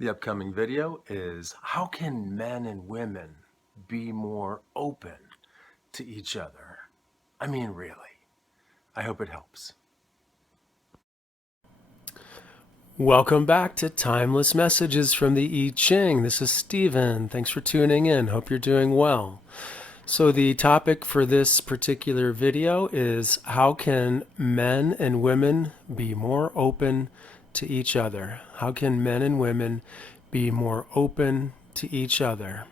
The upcoming video is how can men and women be more open to each other? I mean, really. I hope it helps. Welcome back to Timeless Messages from the I Ching. This is Stephen. Thanks for tuning in. Hope you're doing well. So the topic for this particular video is how can men and women be more open to each other? How can men and women be more open to each other?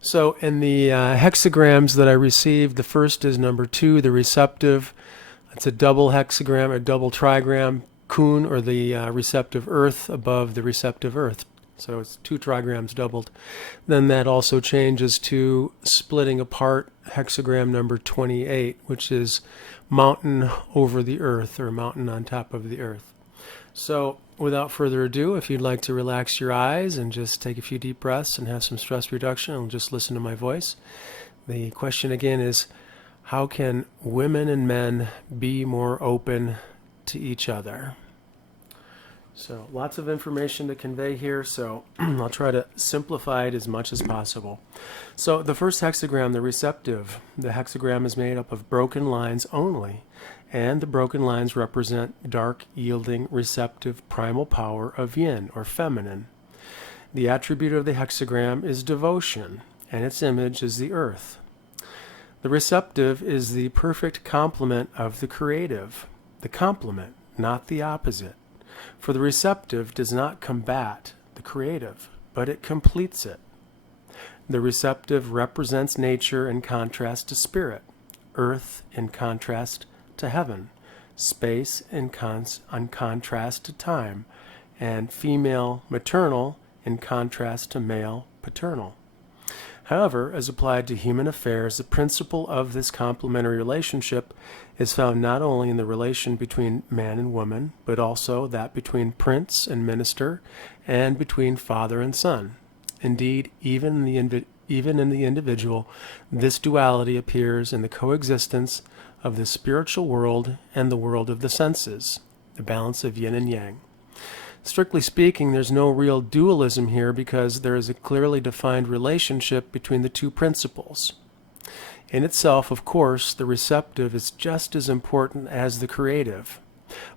So in the hexagrams that I received, the first is number 2, the receptive. It's a double hexagram, a double trigram, kun, or the receptive earth above the receptive earth. So it's 2 trigrams doubled. Then that also changes to splitting apart hexagram number 28, which is mountain over the earth, or mountain on top of the earth. So without further ado, if you'd like to relax your eyes and just take a few deep breaths and have some stress reduction and just listen to my voice. The question again is, how can women and men be more open to each other? So lots of information to convey here, so I'll try to simplify it as much as possible. So the first hexagram, the receptive, the hexagram is made up of broken lines only, and the broken lines represent dark, yielding, receptive, primal power of yin, or feminine. The attribute of the hexagram is devotion, and its image is the earth. The receptive is the perfect complement of the creative, the complement, not the opposite. For the receptive does not combat the creative, but it completes it. The receptive represents nature in contrast to spirit, earth in contrast to heaven, space in contrast to time, and female maternal in contrast to male paternal. However, as applied to human affairs, the principle of this complementary relationship is found not only in the relation between man and woman, but also that between prince and minister, and between father and son. Indeed, even in the individual, this duality appears in the coexistence of the spiritual world and the world of the senses, the balance of yin and yang. Strictly speaking, there's no real dualism here because there is a clearly defined relationship between the two principles. In itself, of course, the receptive is just as important as the creative,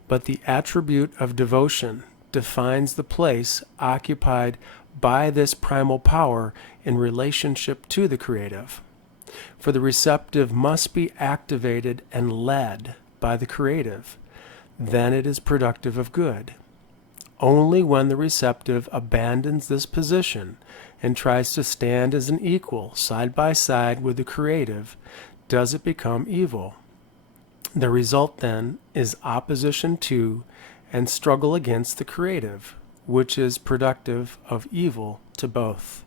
but the attribute of devotion defines the place occupied by this primal power in relationship to the creative. For the receptive must be activated and led by the creative. Then it is productive of good. Only when the receptive abandons this position and tries to stand as an equal side by side with the creative does it become evil. The result then is opposition to and struggle against the creative, which is productive of evil to both.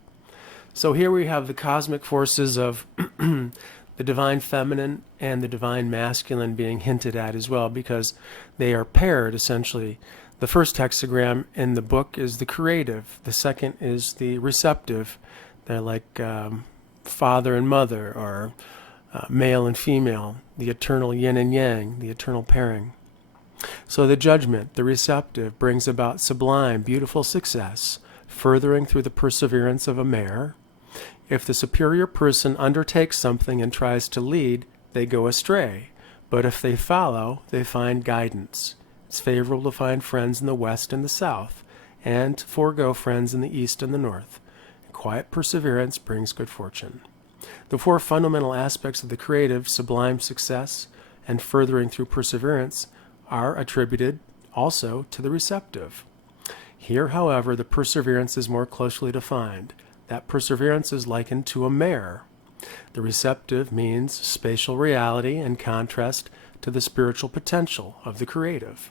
So here we have the cosmic forces of the divine feminine and the divine masculine being hinted at as well, because they are paired essentially. The first hexagram in the book is the creative. The second is the receptive. They're like father and mother, or male and female, the eternal yin and yang, the eternal pairing. So the judgment, the receptive, brings about sublime, beautiful success, furthering through the perseverance of a mare. If the superior person undertakes something and tries to lead, they go astray. But if they follow, they find guidance. It's favorable to find friends in the west and the south, and to forego friends in the east and the north. Quiet perseverance brings good fortune. The 4 fundamental aspects of the creative, sublime success, and furthering through perseverance, are attributed also to the receptive. Here, however, the perseverance is more closely defined. That perseverance is likened to a mare. The receptive means spatial reality in contrast to the spiritual potential of the creative.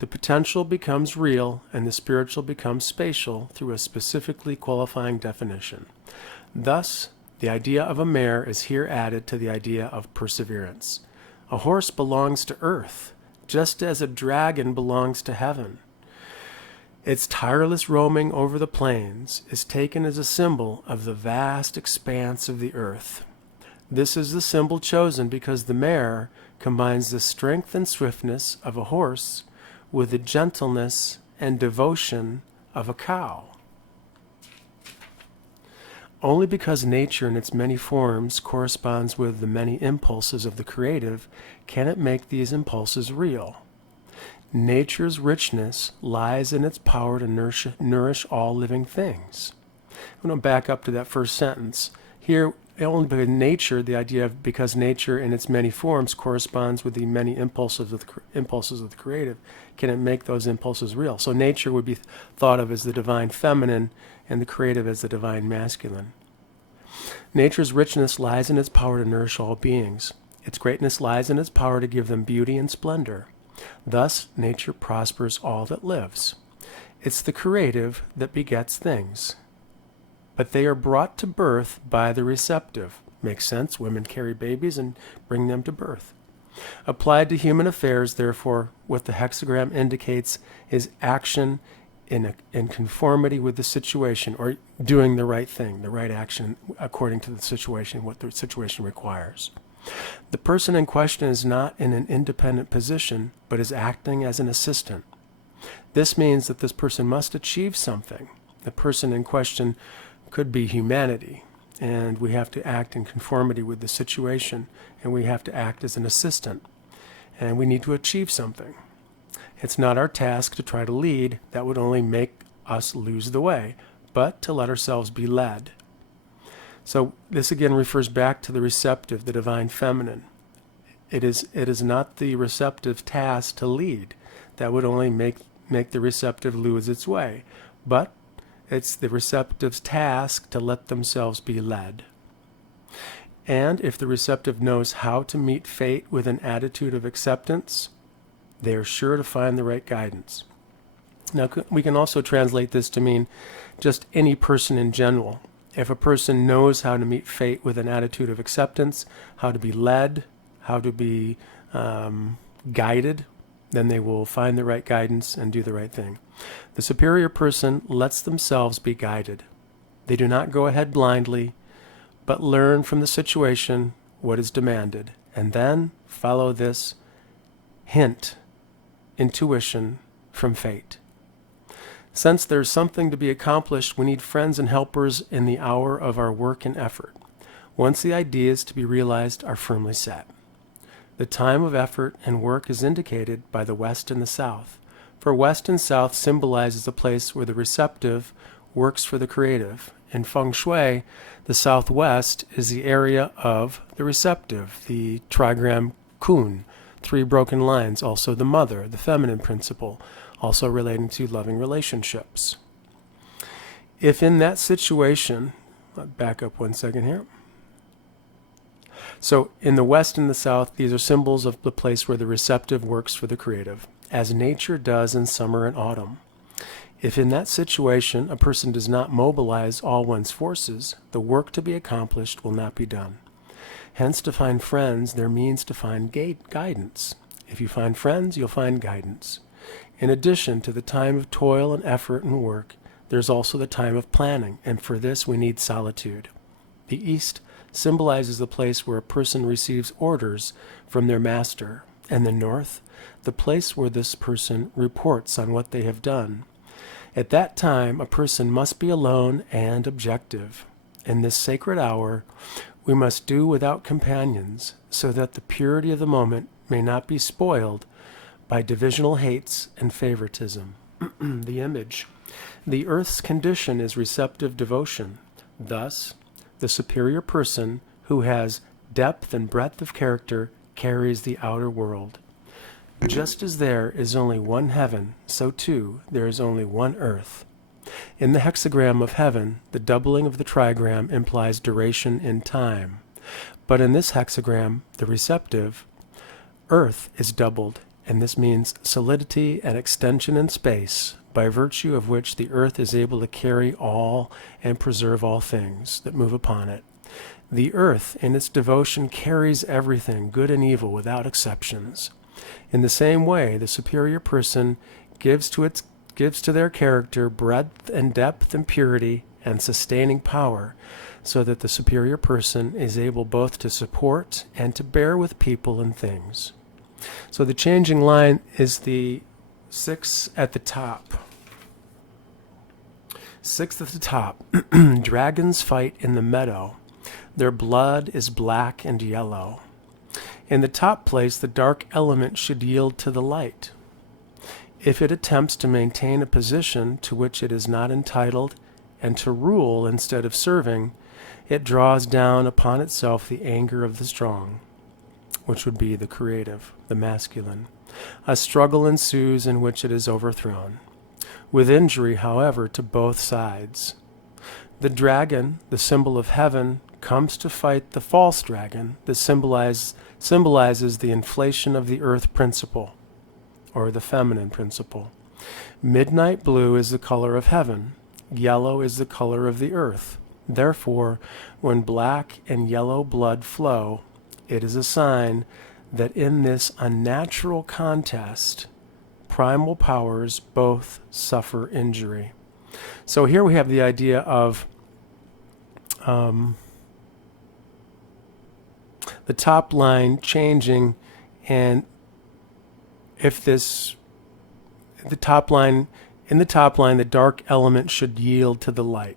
The potential becomes real and the spiritual becomes spatial through a specifically qualifying definition. Thus, the idea of a mare is here added to the idea of perseverance. A horse belongs to earth, just as a dragon belongs to heaven. Its tireless roaming over the plains is taken as a symbol of the vast expanse of the earth. This is the symbol chosen because the mare combines the strength and swiftness of a horse with the gentleness and devotion of a cow. Only because nature in its many forms corresponds with the many impulses of the creative can it make these impulses real. Nature's richness lies in its power to nourish all living things. I'm going to back up to that first sentence. Here, only by nature, the idea of because nature in its many forms corresponds with the many impulses of the creative, can it make those impulses real? So nature would be thought of as the divine feminine and the creative as the divine masculine. Nature's richness lies in its power to nourish all beings. Its greatness lies in its power to give them beauty and splendor. Thus, nature prospers all that lives. It's the creative that begets things. But they are brought to birth by the receptive. Makes sense. Women carry babies and bring them to birth. Applied to human affairs, therefore, what the hexagram indicates is action in conformity with the situation, or doing the right thing, the right action according to the situation, what the situation requires. The person in question is not in an independent position, but is acting as an assistant. This means that this person must achieve something. The person in question could be humanity, and we have to act in conformity with the situation, and we have to act as an assistant, and we need to achieve something. It's not our task to try to lead. That would only make us lose the way, but to let ourselves be led. So this again refers back to the receptive, the divine feminine. It is not the receptive task to lead. That would only make the receptive lose its way, but it's the receptive's task to let themselves be led. And if the receptive knows how to meet fate with an attitude of acceptance, they are sure to find the right guidance. Now, we can also translate this to mean just any person in general. If a person knows how to meet fate with an attitude of acceptance, how to be led, how to be guided, then they will find the right guidance and do the right thing. The superior person lets themselves be guided. They do not go ahead blindly, but learn from the situation what is demanded, and then follow this hint, intuition from fate. Since there's something to be accomplished, we need friends and helpers in the hour of our work and effort, once the ideas to be realized are firmly set. The time of effort and work is indicated by the west and the south, for west and south symbolizes a place where the receptive works for the creative. In feng shui, the southwest is the area of the receptive, the trigram kun, 3 broken lines, also the mother, the feminine principle, also relating to loving relationships. If in that situation, I'll back up 1 second here. So in the west and the south, these are symbols of the place where the receptive works for the creative, as nature does in summer and autumn. If in that situation a person does not mobilize all one's forces, the work to be accomplished will not be done. Hence, to find friends, there means to find guidance. If you find friends, you'll find guidance. In addition to the time of toil and effort and work, there's also the time of planning, and for this we need solitude. The east symbolizes the place where a person receives orders from their master, and the north, the place where this person reports on what they have done. At that time, a person must be alone and objective. In this sacred hour, we must do without companions, so that the purity of the moment may not be spoiled by divisional hates and favoritism. The image. The earth's condition is receptive devotion. Thus, the superior person who has depth and breadth of character carries the outer world. Just as there is only one heaven, so too there is only one earth. In the hexagram of heaven, the doubling of the trigram implies duration in time. But in this hexagram, the receptive, earth is doubled, and this means solidity and extension in space, by virtue of which the earth is able to carry all and preserve all things that move upon it. The earth, in its devotion, carries everything, good and evil, without exceptions. In the same way, the superior person gives to their character breadth and depth and purity and sustaining power, so that the superior person is able both to support and to bear with people and things. So the changing line is the 6 at the top. Sixth at the top, dragons fight in the meadow. Their blood is black and yellow. In the top place, the dark element should yield to the light. If it attempts to maintain a position to which it is not entitled and to rule instead of serving, it draws down upon itself the anger of the strong, which would be the creative, the masculine. A struggle ensues in which it is overthrown, with injury, however, to both sides. The dragon, the symbol of heaven, comes to fight the false dragon that symbolizes the inflation of the earth principle, or the feminine principle. Midnight blue is the color of heaven. Yellow is the color of the earth. Therefore, when black and yellow blood flow, it is a sign that in this unnatural contest, primal powers both suffer injury. So here we have the idea of the top line changing, and if this, in the top line, the dark element should yield to the light.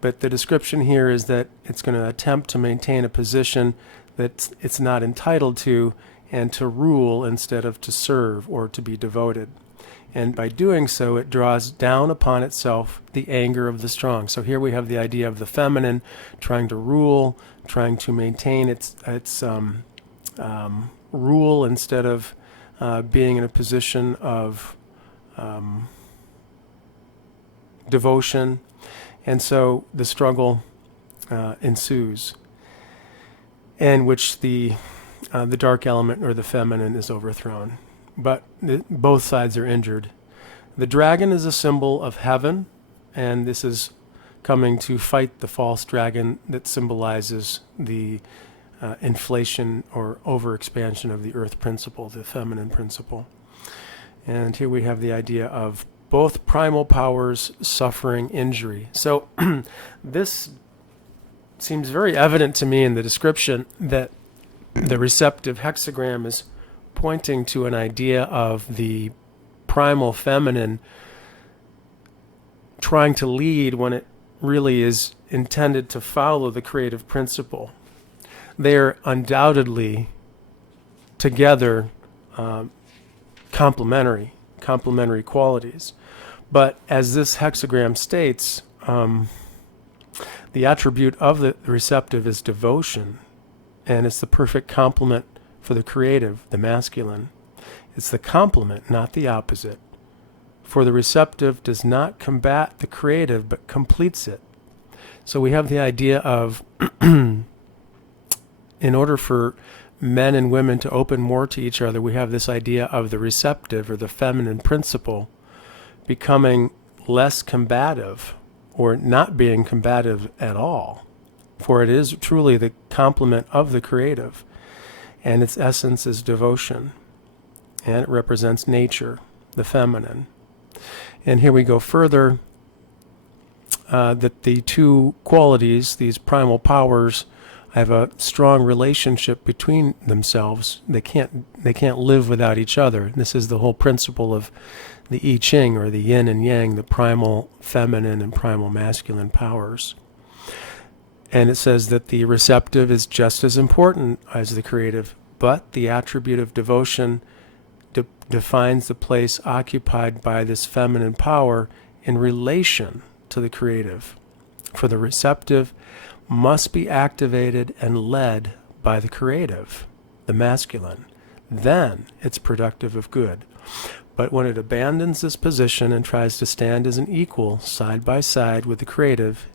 But the description here is that it's going to attempt to maintain a position that it's not entitled to, and to rule instead of to serve or to be devoted. And by doing so, it draws down upon itself the anger of the strong. So here we have the idea of the feminine trying to rule, trying to maintain its rule instead of being in a position of devotion. And so the struggle ensues, in which the dark element, or the feminine, is overthrown. But both sides are injured. The dragon is a symbol of heaven, and this is coming to fight the false dragon that symbolizes the inflation or overexpansion of the earth principle, the feminine principle. And here we have the idea of both primal powers suffering injury. So this seems very evident to me in the description that the receptive hexagram is pointing to an idea of the primal feminine trying to lead when it really is intended to follow the creative principle. They are undoubtedly together complementary qualities. But as this hexagram states, the attribute of the receptive is devotion, and it's the perfect complement for the creative, the masculine. It's the complement, not the opposite. For the receptive does not combat the creative, but completes it. So we have the idea of, in order for men and women to open more to each other, we have this idea of the receptive, or the feminine principle, becoming less combative, or not being combative at all. For it is truly the complement of the creative, and its essence is devotion, and it represents nature, the feminine. And here we go further, that the two qualities, these primal powers, have a strong relationship between themselves. They can't live without each other. This is the whole principle of the I Ching, or the yin and yang, the primal feminine and primal masculine powers. And it says that the receptive is just as important as the creative, but the attribute of devotion defines the place occupied by this feminine power in relation to the creative. For the receptive must be activated and led by the creative, the masculine. Then it's productive of good. But when it abandons this position and tries to stand as an equal side by side with the creative,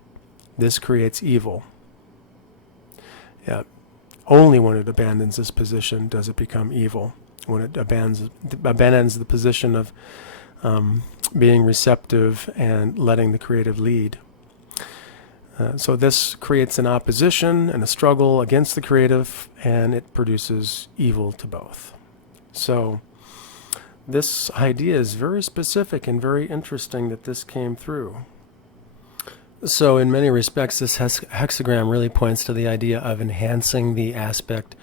this creates evil. Yeah. Only when it abandons this position does it become evil. When it abandons the position of being receptive and letting the creative lead. So this creates an opposition and a struggle against the creative, and it produces evil to both. So this idea is very specific and very interesting that this came through. So in many respects, this hexagram really points to the idea of enhancing the aspect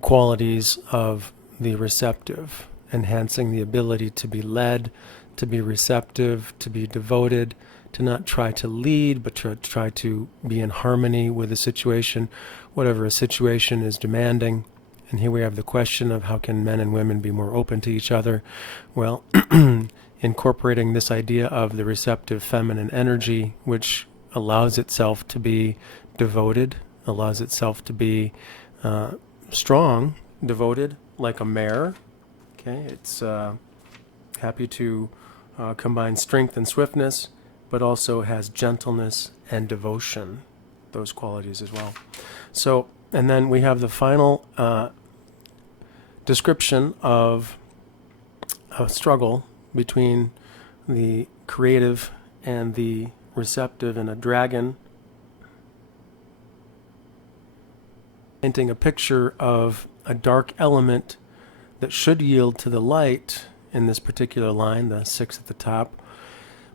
qualities of the receptive, enhancing the ability to be led, to be receptive, to be devoted, to not try to lead, but to try to be in harmony with the situation, whatever a situation is demanding. And here we have the question of how can men and women be more open to each other? Well, incorporating this idea of the receptive feminine energy, which allows itself to be devoted, allows itself to be strong, devoted, like a mare. Okay, it's happy to combine strength and swiftness, but also has gentleness and devotion, those qualities as well. So, and then we have the final description of a struggle between the creative and the receptive in a dragon, painting a picture of a dark element that should yield to the light in this particular line, the 6 at the top.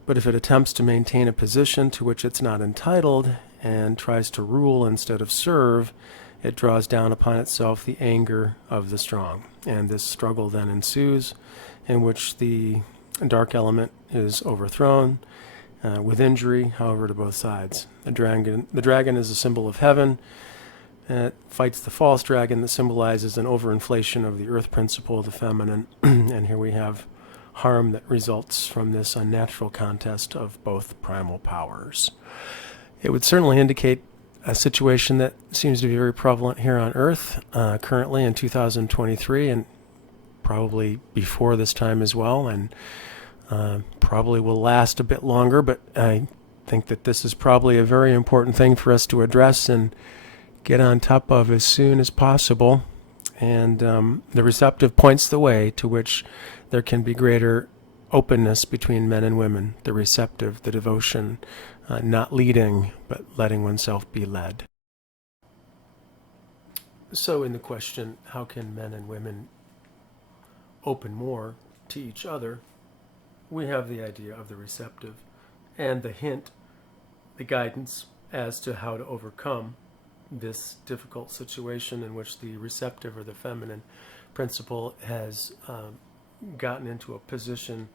But if it attempts to maintain a position to which it's not entitled and tries to rule instead of serve, it draws down upon itself the anger of the strong. And this struggle then ensues, in which the dark element is overthrown with injury, however, to both sides. The dragon is a symbol of heaven. It fights the false dragon that symbolizes an overinflation of the earth principle, the feminine. And here we have harm that results from this unnatural contest of both primal powers. It would certainly indicate a situation that seems to be very prevalent here on Earth currently in 2023, and probably before this time as well, and probably will last a bit longer. But I think that this is probably a very important thing for us to address and get on top of as soon as possible. And the receptive points the way to which there can be greater openness between men and women. The receptive, the devotion, not leading, but letting oneself be led. So in the question, how can men and women open more to each other, we have the idea of the receptive and the hint, the guidance as to how to overcome this difficult situation in which the receptive or the feminine principle has gotten into a position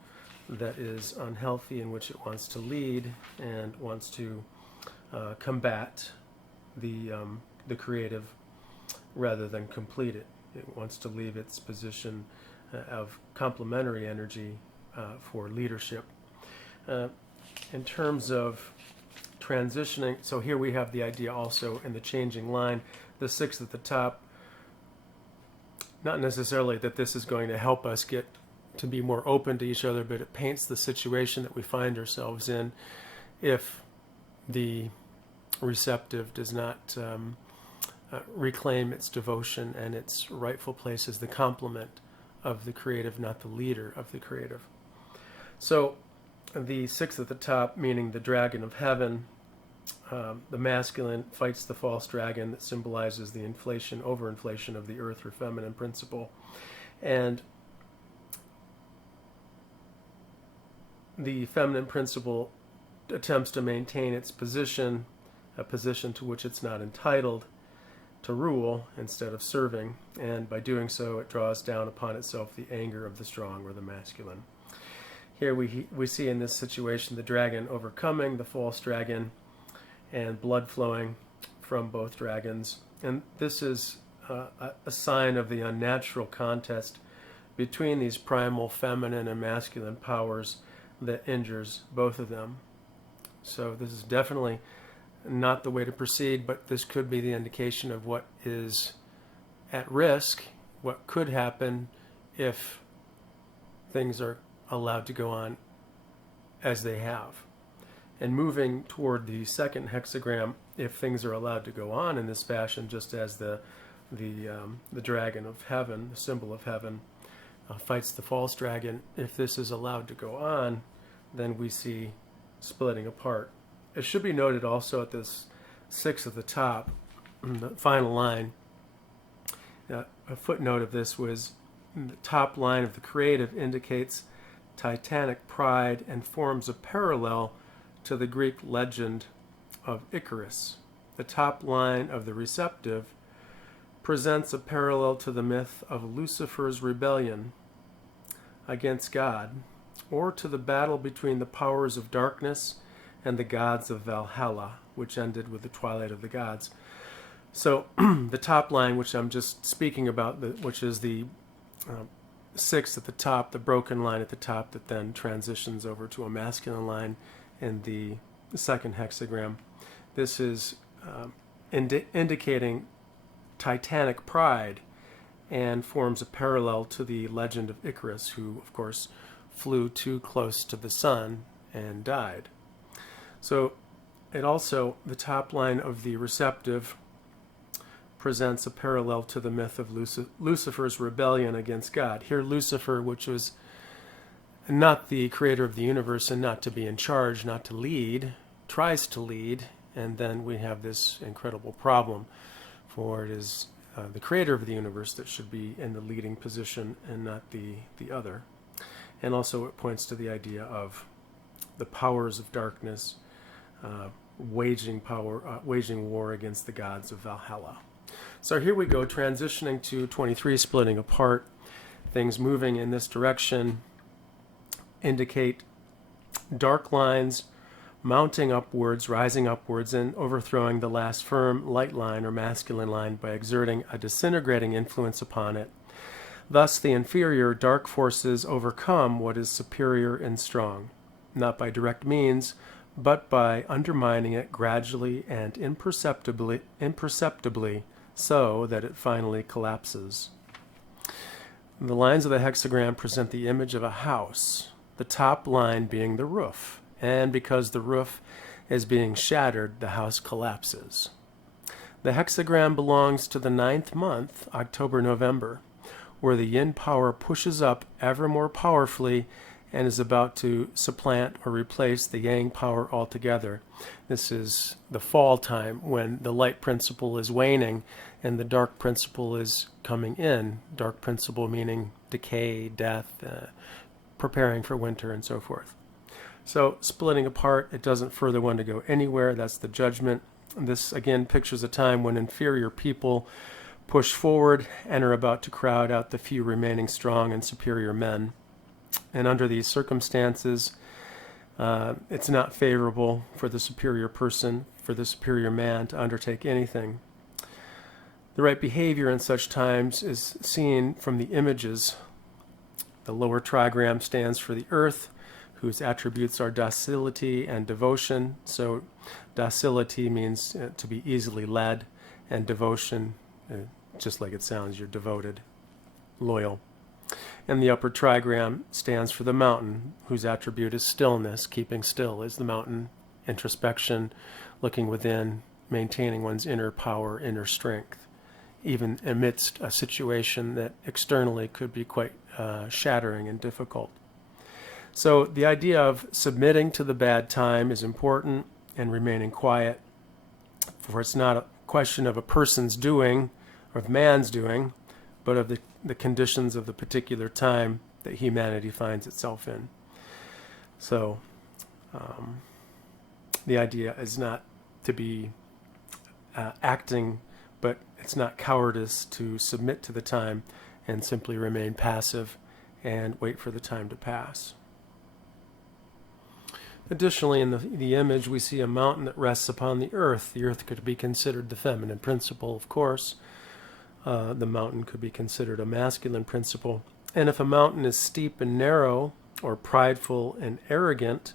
that is unhealthy, in which it wants to lead and wants to combat the creative rather than complete it. It wants to leave its position of complementary energy for leadership. In terms of transitioning, so here we have the idea also in the changing line, the 6 at the top, not necessarily that this is going to help us get to be more open to each other, but it paints the situation that we find ourselves in if the receptive does not reclaim its devotion and its rightful place as the complement of the creative, not the leader of the creative. So the 6 at the top, meaning the dragon of heaven, the masculine fights the false dragon that symbolizes the overinflation of the earth or feminine principle. And the feminine principle attempts to maintain its position, a position to which it's not entitled, to rule instead of serving. And by doing so, it draws down upon itself the anger of the strong or the masculine. Here we see in this situation the dragon overcoming the false dragon and blood flowing from both dragons. And this is a sign of the unnatural contest between these primal feminine and masculine powers that injures both of them. So this is definitely not the way to proceed, but this could be the indication of what is at risk, what could happen if things are allowed to go on as they have. And moving toward the second hexagram, if things are allowed to go on in this fashion, just as the dragon of heaven, the symbol of heaven, fights the false dragon, if this is allowed to go on, then we see splitting apart. It should be noted also at this 6 at the top, the final line, a footnote of this was the top line of the creative indicates titanic pride and forms a parallel to the Greek legend of Icarus. The top line of the receptive presents a parallel to the myth of Lucifer's rebellion against God, or to the battle between the powers of darkness and the gods of Valhalla, which ended with the twilight of the gods. So the top line, which I'm just speaking about, which is the sixth at the top, the broken line at the top that then transitions over to a masculine line in the second hexagram. This is indicating titanic pride and forms a parallel to the legend of Icarus, who, of course, flew too close to the sun and died. So it also, the top line of the receptive presents a parallel to the myth of Lucifer's rebellion against God. Here Lucifer, which was not the creator of the universe and not to be in charge, not to lead, tries to lead, and then we have this incredible problem, for it is the creator of the universe that should be in the leading position and not the other. And also it points to the idea of the powers of darkness waging war against the gods of Valhalla. So here we go, transitioning to 23, splitting apart. Things moving in this direction indicate dark lines mounting upwards, rising upwards, and overthrowing the last firm light line or masculine line by exerting a disintegrating influence upon it. Thus, the inferior dark forces overcome what is superior and strong, not by direct means, but by undermining it gradually and imperceptibly so that it finally collapses. The lines of the hexagram present the image of a house, the top line being the roof, and because the roof is being shattered, the house collapses. The hexagram belongs to the 9th month, October-November, where the yin power pushes up ever more powerfully and is about to supplant or replace the yang power altogether. This is the fall time when the light principle is waning and the dark principle is coming in. Dark principle meaning decay, death, preparing for winter, and so forth. So splitting apart, it doesn't further one to go anywhere. That's the judgment. This again pictures a time when inferior people push forward and are about to crowd out the few remaining strong and superior men. And under these circumstances, it's not favorable for the superior person, for the superior man to undertake anything. The right behavior in such times is seen from the images. The lower trigram stands for the earth, whose attributes are docility and devotion. So docility means to be easily led, and devotion, just like it sounds, you're devoted, loyal. And the upper trigram stands for the mountain, whose attribute is stillness. Keeping still is the mountain. Introspection, looking within, maintaining one's inner power, inner strength, even amidst a situation that externally could be quite shattering and difficult. So the idea of submitting to the bad time is important, and remaining quiet, for it's not a question of a person's doing or of man's doing, but of the conditions of the particular time that humanity finds itself in. So the idea is not to be acting, but it's not cowardice to submit to the time and simply remain passive and wait for the time to pass. Additionally, in the image, we see a mountain that rests upon the earth. The earth could be considered the feminine principle, of course. The mountain could be considered a masculine principle. And if a mountain is steep and narrow, or prideful and arrogant,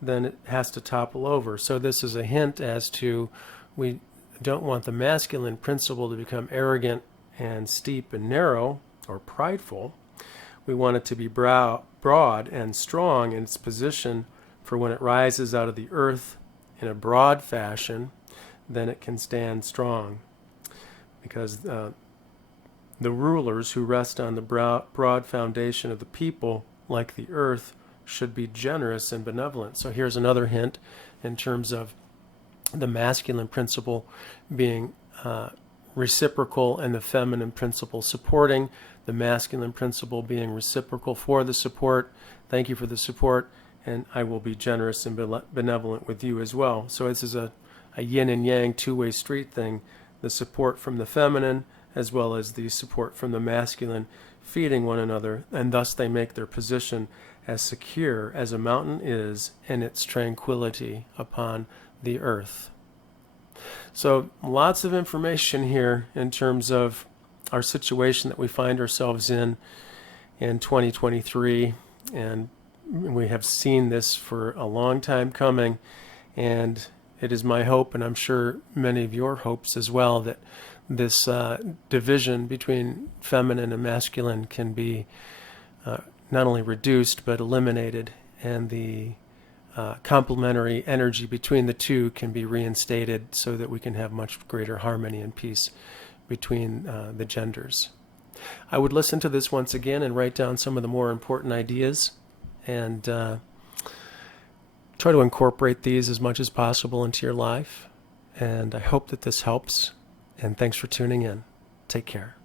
then it has to topple over. So this is a hint as to we don't want the masculine principle to become arrogant and steep and narrow, or prideful. We want it to be broad and strong in its position, for when it rises out of the earth in a broad fashion, then it can stand strong. Because the rulers who rest on the broad foundation of the people, like the earth, should be generous and benevolent. So here's another hint in terms of the masculine principle being reciprocal and the feminine principle supporting, the masculine principle being reciprocal for the support. Thank you for the support, and I will be generous and benevolent with you as well. So this is a yin and yang two-way street thing, the support from the feminine as well as the support from the masculine feeding one another, and thus they make their position as secure as a mountain is in its tranquility upon the earth. So lots of information here in terms of our situation that we find ourselves in 2023, and we have seen this for a long time coming, and it is my hope, and I'm sure many of your hopes as well, that this division between feminine and masculine can be not only reduced but eliminated, and the complementary energy between the two can be reinstated so that we can have much greater harmony and peace between the genders. I would listen to this once again and write down some of the more important ideas and try to incorporate these as much as possible into your life. And I hope that this helps. And thanks for tuning in. Take care.